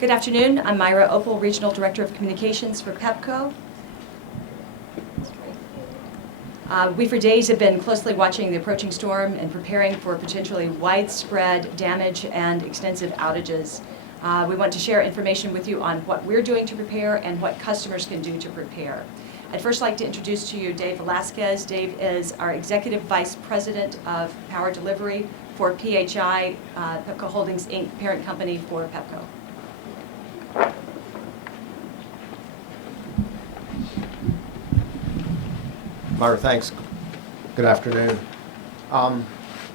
Good afternoon. I'm Myra Opal, Regional Director of Communications for Pepco. We for days have been closely watching the approaching storm and preparing for potentially widespread damage and extensive outages. We want to share information with you on what we're doing to prepare and what customers can do to prepare. I'd first like to introduce to you Dave Velasquez. Dave is our Executive Vice President of Power Delivery for PHI, Pepco Holdings, Inc., parent company for Pepco. Myra, thanks. Good afternoon.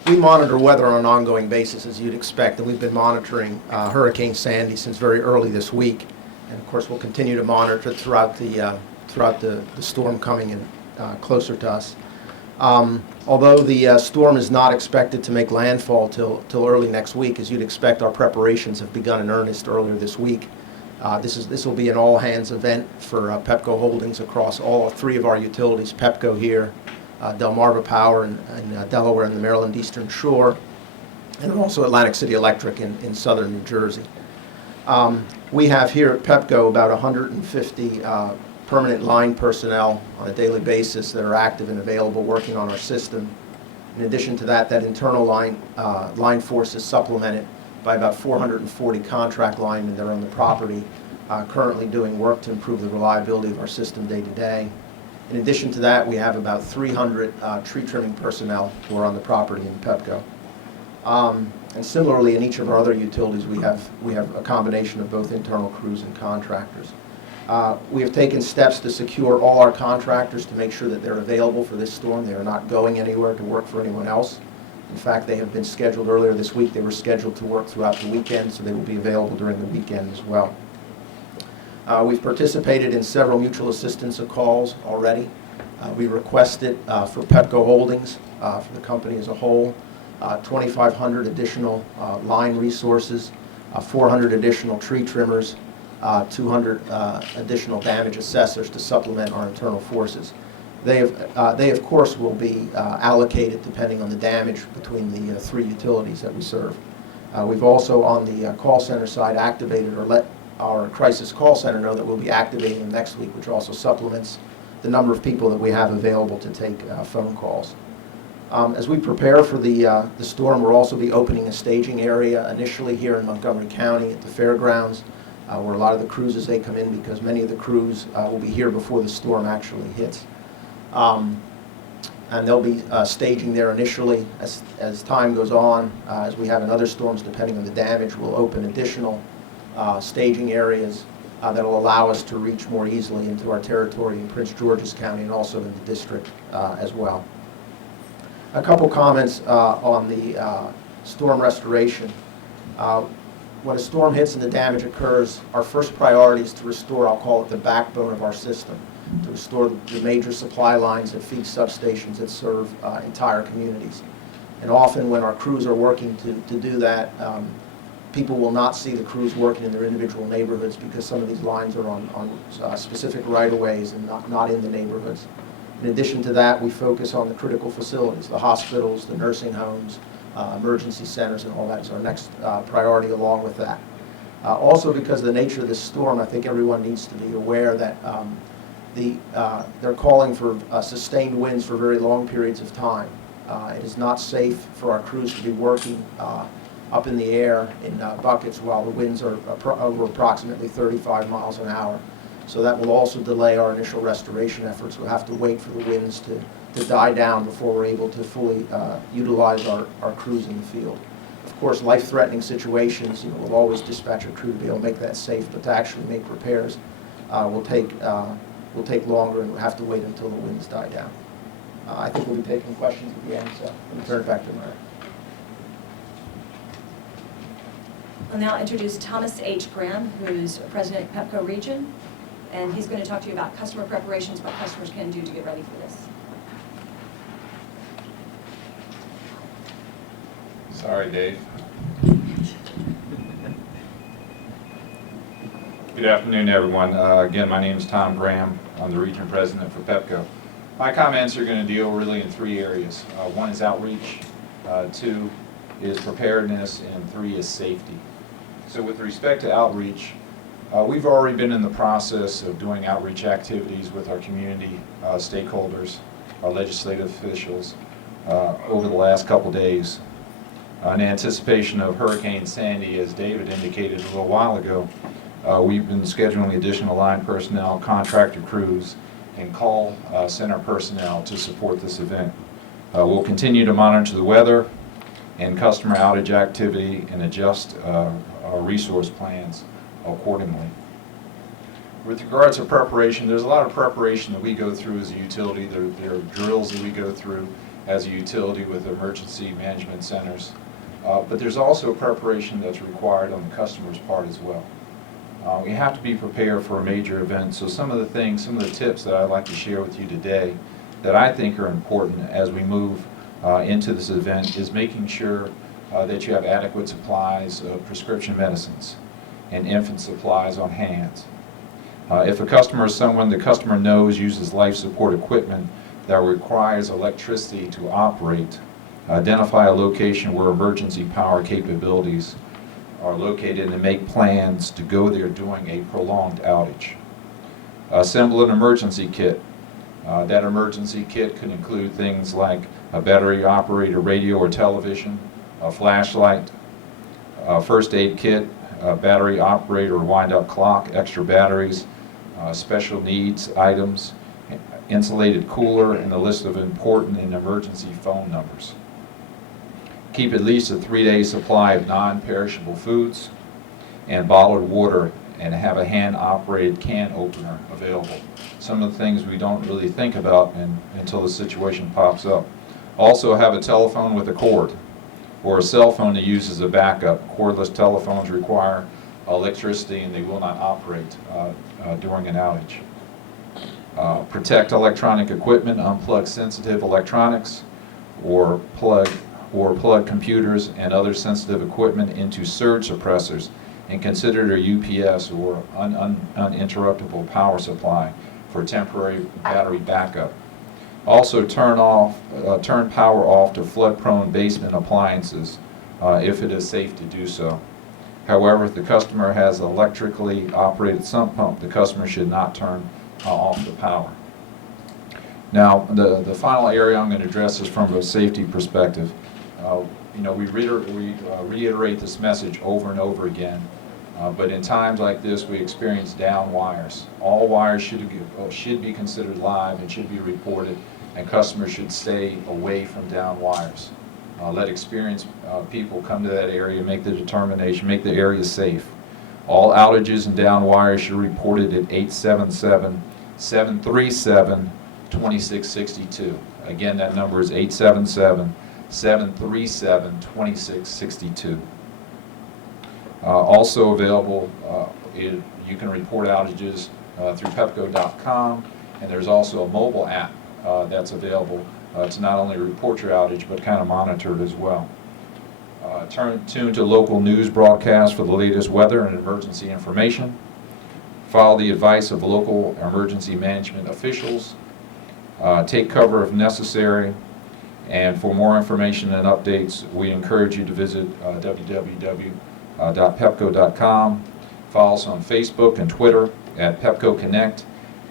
We monitor weather on an ongoing basis, as you'd expect, and we've been monitoring Hurricane Sandy since very early this week. And of course, we'll continue to monitor it throughout the storm coming in closer to us. Although the storm is not expected to make landfall till early next week, as you'd expect, our preparations have begun in earnest earlier this week. This will be an all-hands event for Pepco Holdings across all three of our utilities, Pepco here, Delmarva Power in Delaware and the Maryland Eastern Shore, and also Atlantic City Electric in southern New Jersey. We have here at Pepco about 150 permanent line personnel on a daily basis that are active and available working on our system. In addition to that, that internal line force is supplemented by about 440 contract linemen that are on the property currently doing work to improve the reliability of our system day to day. In addition to that, we have about 300 tree trimming personnel who are on the property in Pepco. And similarly, in each of our other utilities, we have a combination of both internal crews and contractors. We have taken steps to secure all our contractors to make sure that they're available for this storm. They are not going anywhere to work for anyone else. In fact, they have been scheduled earlier this week. They were scheduled to work throughout the weekend, so they will be available during the weekend as well. We've participated in several mutual assistance calls already. We requested for Pepco Holdings, for the company as a whole, 2,500 additional line resources, 400 additional tree trimmers, 200 additional damage assessors to supplement our internal forces. They, of course, will be allocated depending on the damage between the three utilities that we serve. We've also, on the call center side, activated or let our crisis call center know that we'll be activating them next week, which also supplements the number of people that we have available to take phone calls. As we prepare for the storm, we'll also be opening a staging area initially here in Montgomery County at the fairgrounds, where a lot of the cruises, they come in because many of the crews will be here before the storm actually hits. And they'll be staging there initially. As time goes on, as we have in other storms, depending on the damage, we'll open additional staging areas that will allow us to reach more easily into our territory in Prince George's County and also in the district as well. A couple comments on the storm restoration. When a storm hits and the damage occurs, our first priority is to restore, I'll call it the backbone of our system, to restore the major supply lines that feed substations that serve entire communities. And often when our crews are working to do that, people will not see the crews working in their individual neighborhoods because some of these lines are on specific right-of-ways and not in the neighborhoods. In addition to that, we focus on the critical facilities, the hospitals, the nursing homes, emergency centers, and all that is our next priority along with that. Also, because of the nature of this storm, I think everyone needs to be aware that they're calling for sustained winds for very long periods of time. It is not safe for our crews to be working up in the air in buckets while the winds are over approximately 35 miles an hour. So that will also delay our initial restoration efforts. We'll have to wait for the winds to die down before we're able to fully utilize our crews in the field. Of course, life-threatening situations, we'll always dispatch a crew to be able to make that safe, but to actually make repairs will take longer, and we'll have to wait until the winds die down. I think we'll be taking questions at the end, so let me turn it back to Mary. I'll now introduce Thomas H. Graham, who's President of Pepco Region, and he's going to talk to you about customer preparations, what customers can do to get ready for this. Sorry, Dave. Good afternoon, everyone. Again, my name is Tom Graham. I'm the Region President for Pepco. My comments are going to deal really in three areas. One is outreach, two is preparedness, and three is safety. So with respect to outreach, we've already been in the process of doing outreach activities with our community stakeholders, our legislative officials, over the last couple days. In anticipation of Hurricane Sandy, as David indicated a little while ago, we've been scheduling additional line personnel, contractor crews, and call center personnel to support this event. We'll continue to monitor the weather and customer outage activity and adjust our resource plans accordingly. With regards to preparation, there's a lot of preparation that we go through as a utility. There are drills that we go through as a utility with emergency management centers. But there's also preparation that's required on the customer's part as well. We have to be prepared for a major event, so some of the tips that I'd like to share with you today that I think are important as we move into this event is making sure that you have adequate supplies of prescription medicines and infant supplies on hand. If a customer is someone the customer knows uses life support equipment that requires electricity to operate, identify a location where emergency power capabilities are located and make plans to go there during a prolonged outage. Assemble an emergency kit. That emergency kit could include things like a battery-operated radio or television, a flashlight, a first aid kit, a battery-operated or wind-up clock, extra batteries, special needs items, insulated cooler, and a list of important and emergency phone numbers. Keep at least a 3-day supply of non-perishable foods and bottled water, and have a hand-operated can opener available. Some of the things we don't really think about until the situation pops up. Also have a telephone with a cord, or a cell phone to use as a backup. Cordless telephones require electricity and they will not operate during an outage. Protect electronic equipment, unplug sensitive electronics, or plug computers and other sensitive equipment into surge suppressors, and consider their UPS or uninterruptible power supply for temporary battery backup. Also turn power off to flood-prone basement appliances if it is safe to do so. However, if the customer has an electrically operated sump pump, the customer should not turn off the power. Now, the final area I'm going to address is from a safety perspective. We reiterate this message over and over again, but in times like this, we experience down wires. All wires should be considered live and should be reported, and customers should stay away from down wires. Let experienced people come to that area, make the determination, make the area safe. All outages and down wires should be reported at 877-737-2662. Again, that number is 877-737-2662. Also available, you can report outages through Pepco.com, and there's also a mobile app that's available to not only report your outage, but kind of monitor it as well. Tune to local news broadcasts for the latest weather and emergency information. Follow the advice of local emergency management officials. Take cover if necessary. And for more information and updates, we encourage you to visit www.pepco.com. Follow us on Facebook and Twitter at Pepco Connect.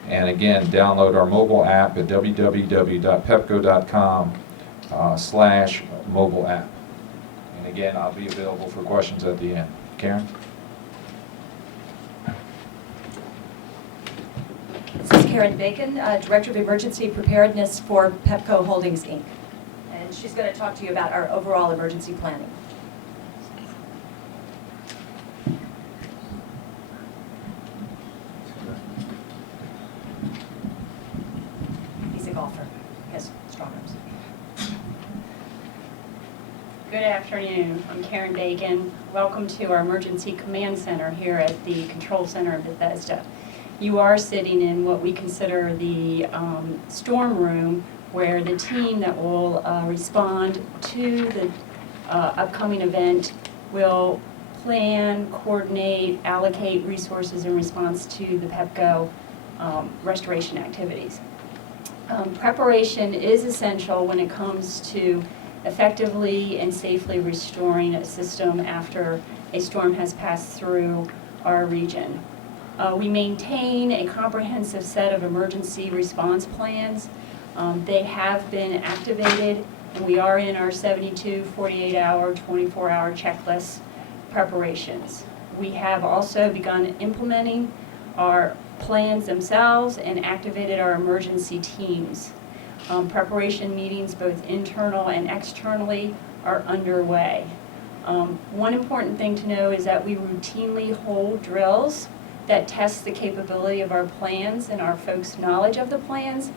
And again, download our mobile app at www.pepco.com/mobile app. And again, I'll be available for questions at the end. Karen? This is Karen Bacon, Director of Emergency Preparedness for Pepco Holdings, Inc. And she's going to talk to you about our overall emergency planning. He's a golfer. He has strong arms. Good afternoon. I'm Karen Bacon. Welcome to our Emergency Command Center here at the Control Center of Bethesda. You are sitting in what we consider the storm room, where the team that will respond to the upcoming event will plan, coordinate, allocate resources in response to the Pepco restoration activities. Preparation is essential when it comes to effectively and safely restoring a system after a storm has passed through our region. We maintain a comprehensive set of emergency response plans. They have been activated, and we are in our 72, 48-hour, 24-hour checklist preparations. We have also begun implementing our plans themselves and activated our emergency teams. Preparation meetings, both internal and externally, are underway. One important thing to know is that we routinely hold drills that test the capability of our plans and our folks' knowledge of the plans.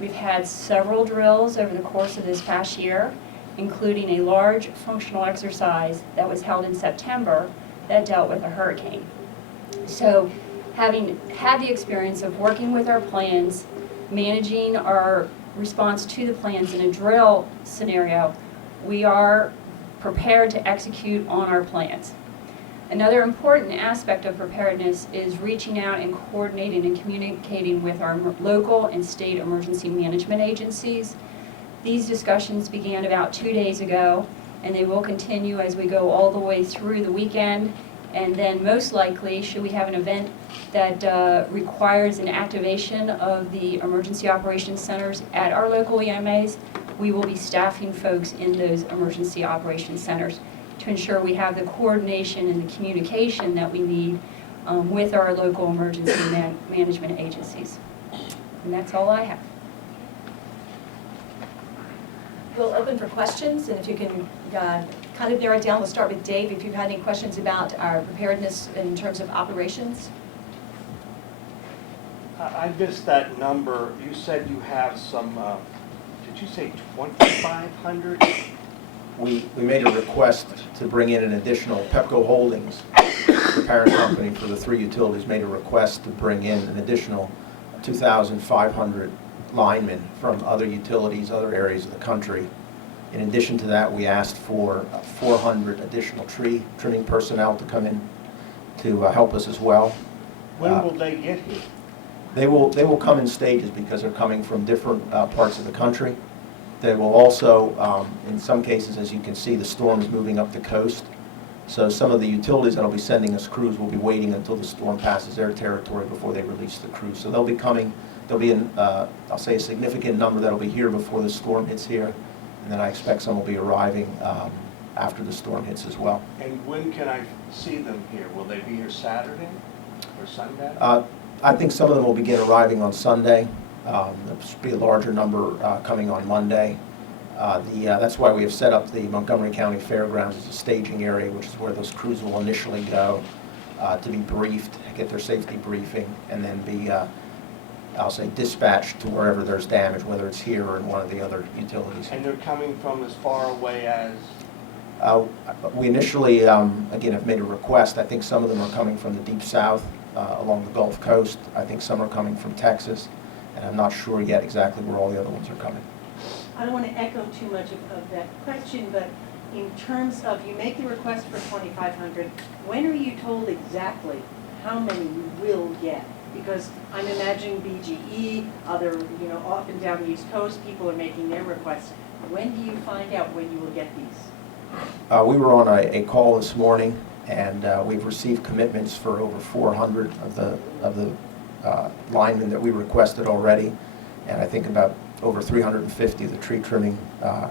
We've had several drills over the course of this past year, including a large functional exercise that was held in September that dealt with a hurricane. So, having had the experience of working with our plans, managing our response to the plans in a drill scenario, we are prepared to execute on our plans. Another important aspect of preparedness is reaching out and coordinating and communicating with our local and state emergency management agencies. These discussions began about 2 days ago, and they will continue as we go all the way through the weekend. And then most likely, should we have an event that requires an activation of the emergency operations centers at our local EMAs, we will be staffing folks in those emergency operations centers to ensure we have the coordination and the communication that we need with our local emergency management agencies. And that's all I have. We'll open for questions, and if you can kind of narrow it down, we'll start with Dave, if you've had any questions about our preparedness in terms of operations. I missed that number. You said you have some, did you say 2,500? We made a request to bring in an additional, Pepco Holdings, the parent company for the 3 utilities, made a request to bring in an additional 2,500 linemen from other utilities, other areas of the country. In addition to that, we asked for 400 additional tree trimming personnel to come in to help us as well. When will they get here? They will come in stages because they're coming from different parts of the country. They will also, in some cases, as you can see, the storm is moving up the coast. So some of the utilities that will be sending us crews will be waiting until the storm passes their territory before they release the crews. So they'll be coming. There'll be, I'll say, a significant number that will be here before the storm hits here. And then I expect some will be arriving after the storm hits as well. And when can I see them here? Will they be here Saturday or Sunday? I think some of them will begin arriving on Sunday. There'll be a larger number coming on Monday. That's why we have set up the Montgomery County Fairgrounds as a staging area, which is where those crews will initially go to be briefed, get their safety briefing, and then be, I'll say, dispatched to wherever there's damage, whether it's here or in one of the other utilities. And they're coming from as far away as? We initially, again, have made a request. I think some of them are coming from the Deep South along the Gulf Coast. I think some are coming from Texas, and I'm not sure yet exactly where all the other ones are coming. I don't want to echo too much of that question, but in terms of, you make the request for 2,500, when are you told exactly how many you will get? Because I'm imagining BGE, other, up and down the East Coast, people are making their requests. When do you find out when you will get these? We were on a call this morning, and we've received commitments for over 400 of the linemen that we requested already, and I think about over 350 of the tree trimming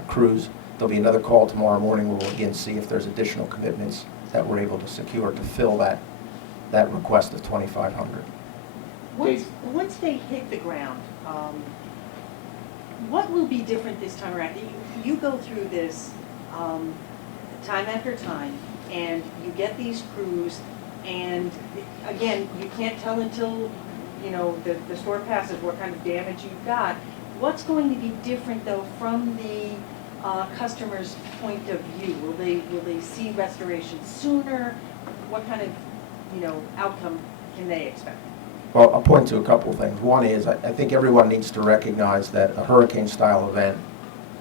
crews. There'll be another call tomorrow morning where we'll again see if there's additional commitments that we're able to secure to fill that request of 2,500. Once they hit the ground, what will be different this time around? You go through this time after time, and you get these crews, and again, you can't tell until the storm passes what kind of damage you've got. What's going to be different, though, from the customer's point of view? Will they see restoration sooner? What kind of outcome can they expect? Well, I'll point to a couple of things. One is I think everyone needs to recognize that a hurricane-style event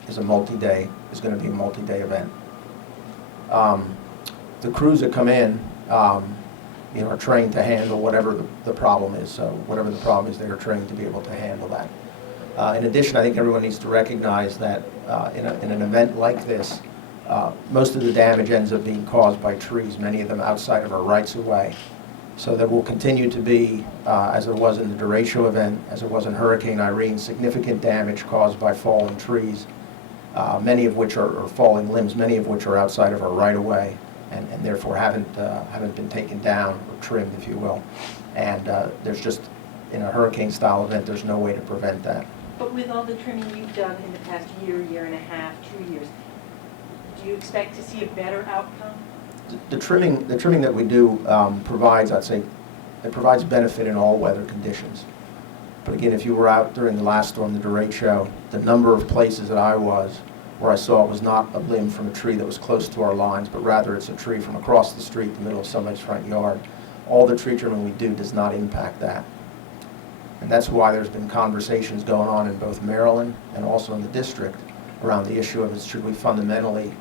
is going to be a multi-day event. The crews that come in, are trained to handle whatever the problem is. So whatever the problem is, they are trained to be able to handle that. In addition, I think everyone needs to recognize that in an event like this, most of the damage ends up being caused by trees, many of them outside of our rights-of-way. So there will continue to be, as there was in the derecho event, as there was in Hurricane Irene, significant damage caused by fallen trees, many of which are falling limbs, many of which are outside of our right-of-way, and therefore haven't been taken down or trimmed, if you will. And there's just, in a hurricane-style event, there's no way to prevent that. But with all the trimming you've done in the past year, year and a half, 2 years, do you expect to see a better outcome? The trimming that we do provides, I'd say, it provides benefit in all weather conditions. But again, if you were out during the last storm, the derecho, the number of places that I was where I saw it was not a limb from a tree that was close to our lines, but rather it's a tree from across the street, the middle of somebody's front yard. All the tree trimming we do does not impact that. And that's why there's been conversations going on in both Maryland and also in the district around the issue of should we fundamentally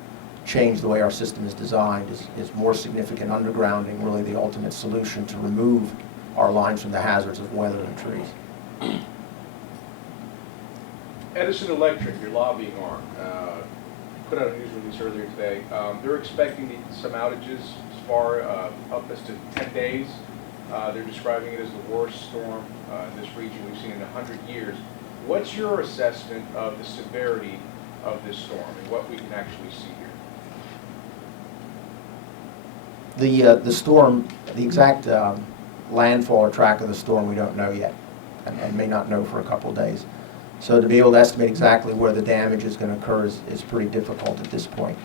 change the way our system is designed? Is more significant undergrounding really the ultimate solution to remove our lines from the hazards of weather and trees? Edison Electric, your lobbying arm, put out a news release earlier today. They're expecting some outages as far up as to 10 days. They're describing it as the worst storm in this region we've seen in 100 years. What's your assessment of the severity of this storm and what we can actually see here? The storm, the exact landfall or track of the storm, we don't know yet, and may not know for a couple of days. So to be able to estimate exactly where the damage is going to occur is pretty difficult at this point.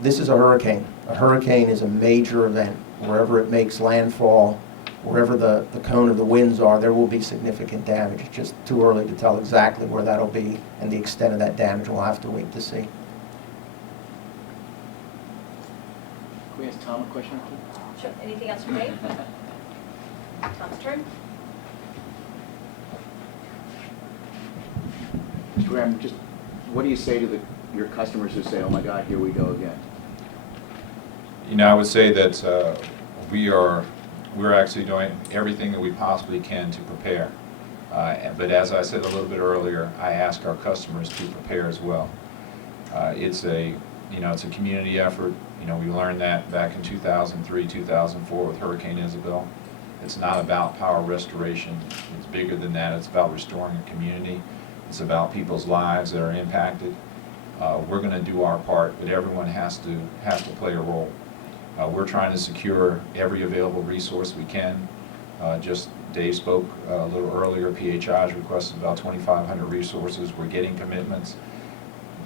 This is a hurricane. A hurricane is a major event. Wherever it makes landfall, wherever the cone of the winds are, there will be significant damage. It's just too early to tell exactly where that'll be, and the extent of that damage we'll have to wait to see. Can we ask Tom a question or two? Sure. Anything else from Dave? Tom's turn. Mr. Graham, just what do you say to your customers who say, oh my God, here we go again? You know, I would say that we're actually doing everything that we possibly can to prepare. But as I said a little bit earlier, I ask our customers to prepare as well. It's a community effort. You know, we learned that back in 2003, 2004 with Hurricane Isabel. It's not about power restoration. It's bigger than that. It's about restoring a community. It's about people's lives that are impacted. We're going to do our part, but everyone has to play a role. We're trying to secure every available resource we can. Just Dave spoke a little earlier. PHI has requested about 2,500 resources. We're getting commitments.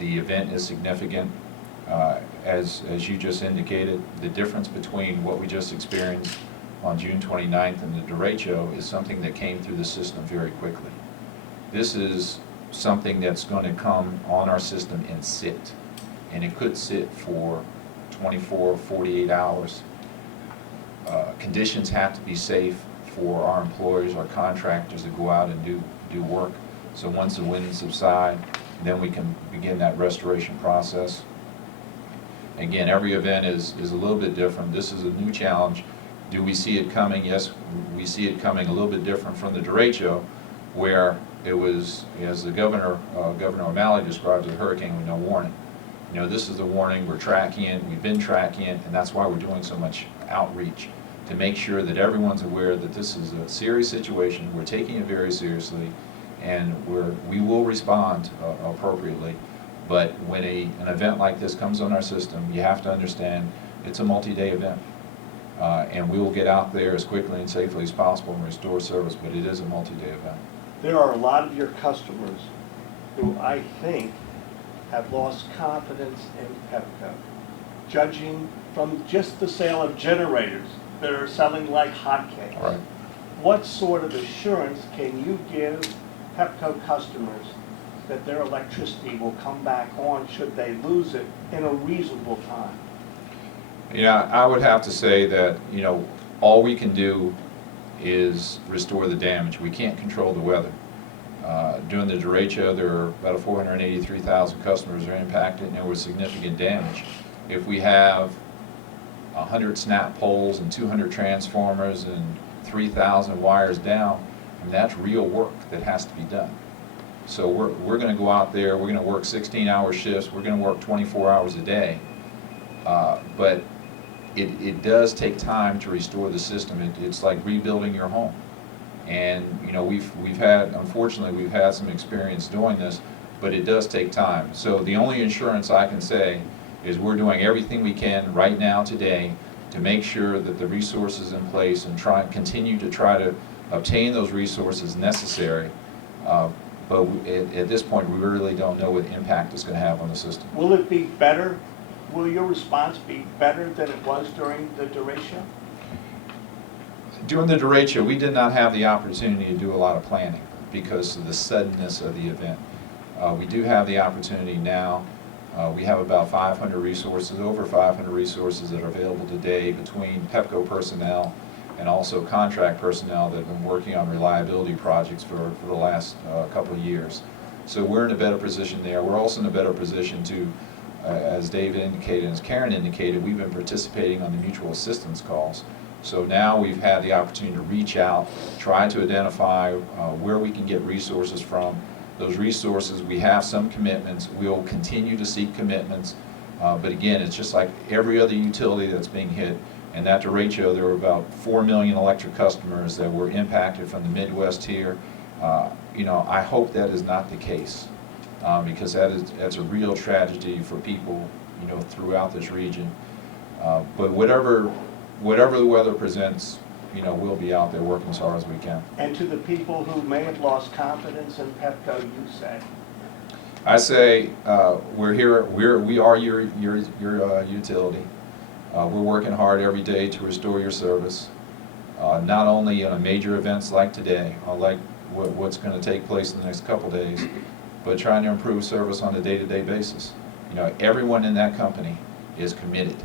The event is significant. As you just indicated, the difference between what we just experienced on June 29th and the derecho is something that came through the system very quickly. This is something that's going to come on our system and sit, and it could sit for 24 or 48 hours. Conditions have to be safe for our employees, our contractors to go out and do work. So once the winds subside, then we can begin that restoration process. Again, every event is a little bit different. This is a new challenge. Do we see it coming? Yes, we see it coming a little bit different from the derecho, where it was, as the Governor O'Malley described it, a hurricane with no warning. You know, this is a warning. We're tracking it. We've been tracking it, and that's why we're doing so much outreach, to make sure that everyone's aware that this is a serious situation. We're taking it very seriously, and we will respond appropriately. But when an event like this comes on our system, you have to understand it's a multi-day event. And we will get out there as quickly and safely as possible and restore service, but it is a multi-day event. There are a lot of your customers who I think have lost confidence in Pepco, judging from just the sale of generators that are selling like hotcakes. All right. What sort of assurance can you give Pepco customers that their electricity will come back on should they lose it in a reasonable time? Yeah, I would have to say that, you know, all we can do is restore the damage. We can't control the weather. During the derecho, there were about 483,000 customers are impacted, and there was significant damage. If we have 100 snap poles and 200 transformers and 3,000 wires down, I mean, that's real work that has to be done. So we're going to go out there, we're going to work 16-hour shifts, we're going to work 24 hours a day. But it does take time to restore the system. It's like rebuilding your home. And you know, unfortunately, we've had some experience doing this, but it does take time. So the only assurance I can say is we're doing everything we can right now today to make sure that the resources in place and continue to try to obtain those resources necessary. But at this point, we really don't know what impact it's going to have on the system. Will it be better? Will your response be better than it was during the derecho? During the derecho, we did not have the opportunity to do a lot of planning because of the suddenness of the event. We do have the opportunity now. We have about 500 resources, over 500 resources that are available today between Pepco personnel and also contract personnel that have been working on reliability projects for the last couple of years. So we're in a better position there. We're also in a better position to, as Dave indicated and as Karen indicated, we've been participating on the mutual assistance calls. So now we've had the opportunity to reach out, try to identify where we can get resources from. Those resources, we have some commitments. We'll continue to seek commitments. But again, it's just like every other utility that's being hit. And that derecho, there were about 4 million electric customers that were impacted from the Midwest here. You know, I hope that is not the case because that's a real tragedy for people, you know, throughout this region. But whatever the weather presents, you know, we'll be out there working as hard as we can. And to the people who may have lost confidence in Pepco, you say? I say we're here. We are your utility. We're working hard every day to restore your service. Not only on major events like today, like what's going to take place in the next couple days, but trying to improve service on a day-to-day basis. You know, everyone in that company is committed.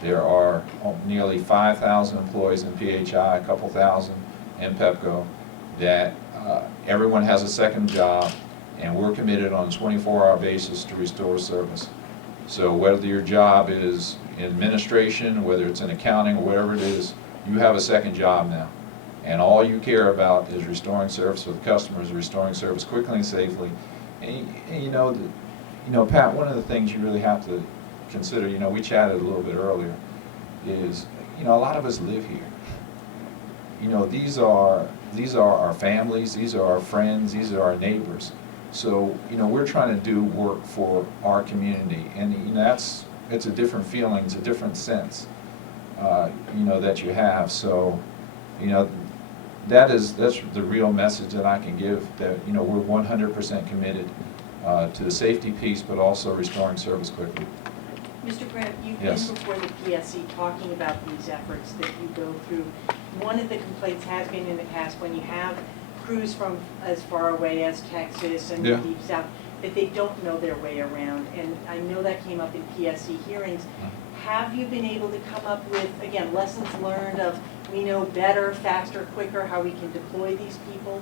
There are nearly 5,000 employees in PHI, a couple thousand in Pepco, that everyone has a second job, and we're committed on a 24-hour basis to restore service. So whether your job is in administration, whether it's in accounting, or whatever it is, you have a second job now. And all you care about is restoring service for the customers, restoring service quickly and safely. And you know, Pat, one of the things you really have to consider, you know, we chatted a little bit earlier, is, you know, a lot of us live here. You know, these are our families, these are our friends, these are our neighbors. So, you know, we're trying to do work for our community, and you know, it's a different feeling, it's a different sense, you know, that you have. So, you know, that's the real message that I can give, that, you know, we're 100% committed to the safety piece, but also restoring service quickly. Mr. Grant, you've Yes. been before the PSC talking about these efforts that you go through. One of the complaints has been in the past when you have crews from as far away as Texas and Yeah. the Deep South, that they don't know their way around. And I know that came up in PSC hearings. Have you been able to come up with, again, lessons learned of we know better, faster, quicker, how we can deploy these people?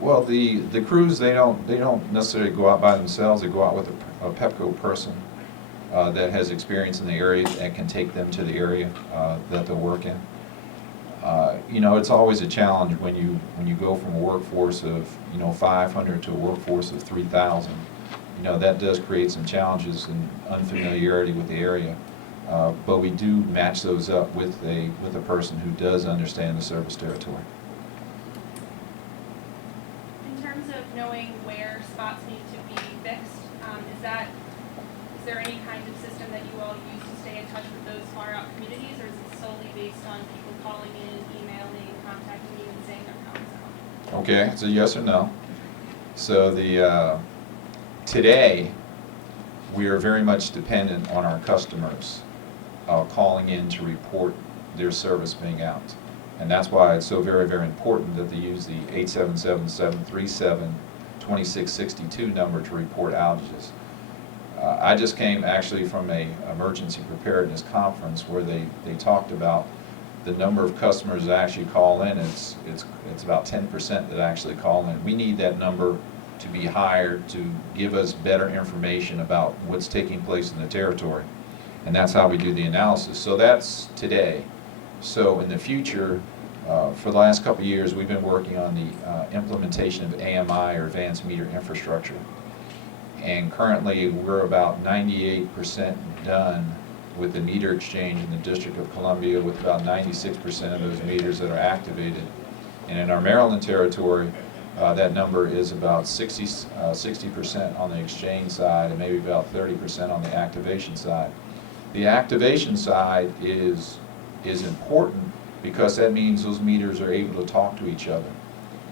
Well, the crews, they don't necessarily go out by themselves. They go out with a Pepco person that has experience in the area and can take them to the area that they'll work in. You know, it's always a challenge when you go from a workforce of, you know, 500 to a workforce of 3,000. You know, that does create some challenges and unfamiliarity with the area. But we do match those up with a person who does understand the service territory. In terms of knowing where spots need to be fixed, is there any kind of system that you all use to stay in touch with those far out communities, or is it solely based on people calling in, emailing, contacting you, and saying their problems out? Okay, so yes or no. So today, we are very much dependent on our customers calling in to report their service being out. And that's why it's so very, very important that they use the 877-737-2662 number to report outages. I just came actually from a emergency preparedness conference where they talked about the number of customers that actually call in. It's about 10% that actually call in. We need that number to be higher to give us better information about what's taking place in the territory. And that's how we do the analysis. So that's today. So in the future, For the last couple of years, we've been working on the implementation of AMI, or Advanced Meter Infrastructure. And currently, we're about 98% done with the meter exchange in the District of Columbia, with about 96% of those meters that are activated. And in our Maryland territory, that number is about 60% on the exchange side and maybe about 30% on the activation side. The activation side is important because that means those meters are able to talk to each other,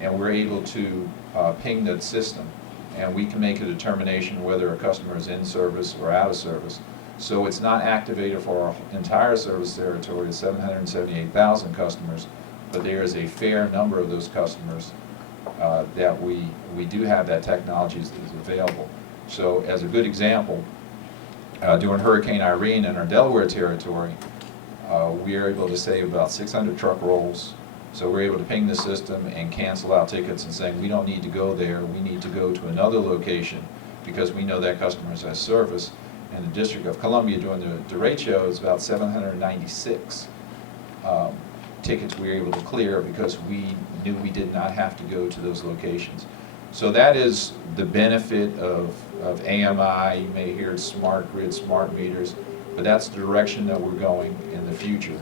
and we're able to ping that system, and we can make a determination whether a customer is in service or out of service. So it's not activated for our entire service territory of 778,000 customers, but there is a fair number of those customers that we do have that technology is available. So as a good example, during Hurricane Irene in our Delaware territory, we are able to save about 600 truck rolls. So we're able to ping the system and cancel out tickets and saying, we don't need to go there, we need to go to another location because we know that customer has service. In the District of Columbia, during the rate show, it's about 796 tickets we were able to clear because we knew we did not have to go to those locations. So that is the benefit of AMI. You may hear smart grid, smart meters, but that's the direction that we're going in the future.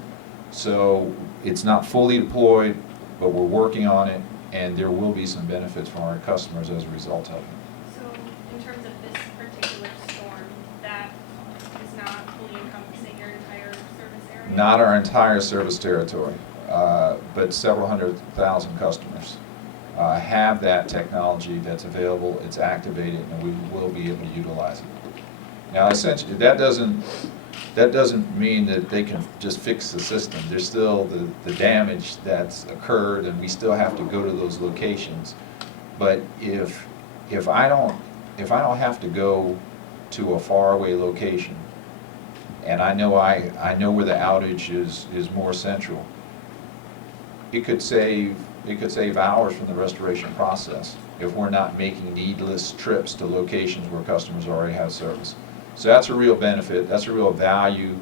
So it's not fully deployed, but we're working on it, and there will be some benefits for our customers as a result of it. So in terms of this particular storm, that is not fully encompassing your entire service area? Not our entire service territory, but several 100,000 customers have that technology that's available, it's activated, and we will be able to utilize it. Now, essentially, that doesn't mean that they can just fix the system. There's still the damage that's occurred, and we still have to go to those locations. But if I don't have to go to a faraway location, and I know where the outage is more central, it could save hours from the restoration process if we're not making needless trips to locations where customers already have service. So that's a real benefit, that's a real value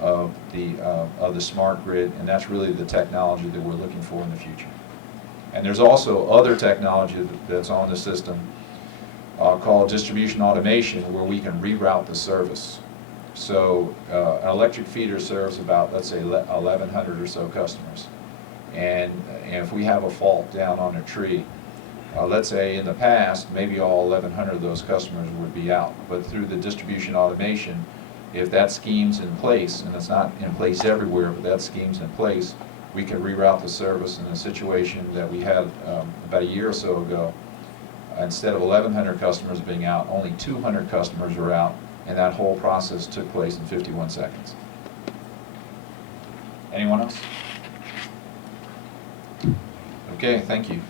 of the smart grid, and that's really the technology that we're looking for in the future. And there's also other technology that's on the system called distribution automation, where we can reroute the service. So an electric feeder serves about, let's say, 1,100 or so customers. And if we have a fault down on a tree, let's say in the past, maybe all 1,100 of those customers would be out. But through the distribution automation, if that scheme's in place, and it's not in place everywhere, but that scheme's in place, we can reroute the service. In a situation that we had about a year or so ago, instead of 1,100 customers being out, only 200 customers were out, and that whole process took place in 51 seconds. Anyone else? Okay, thank you.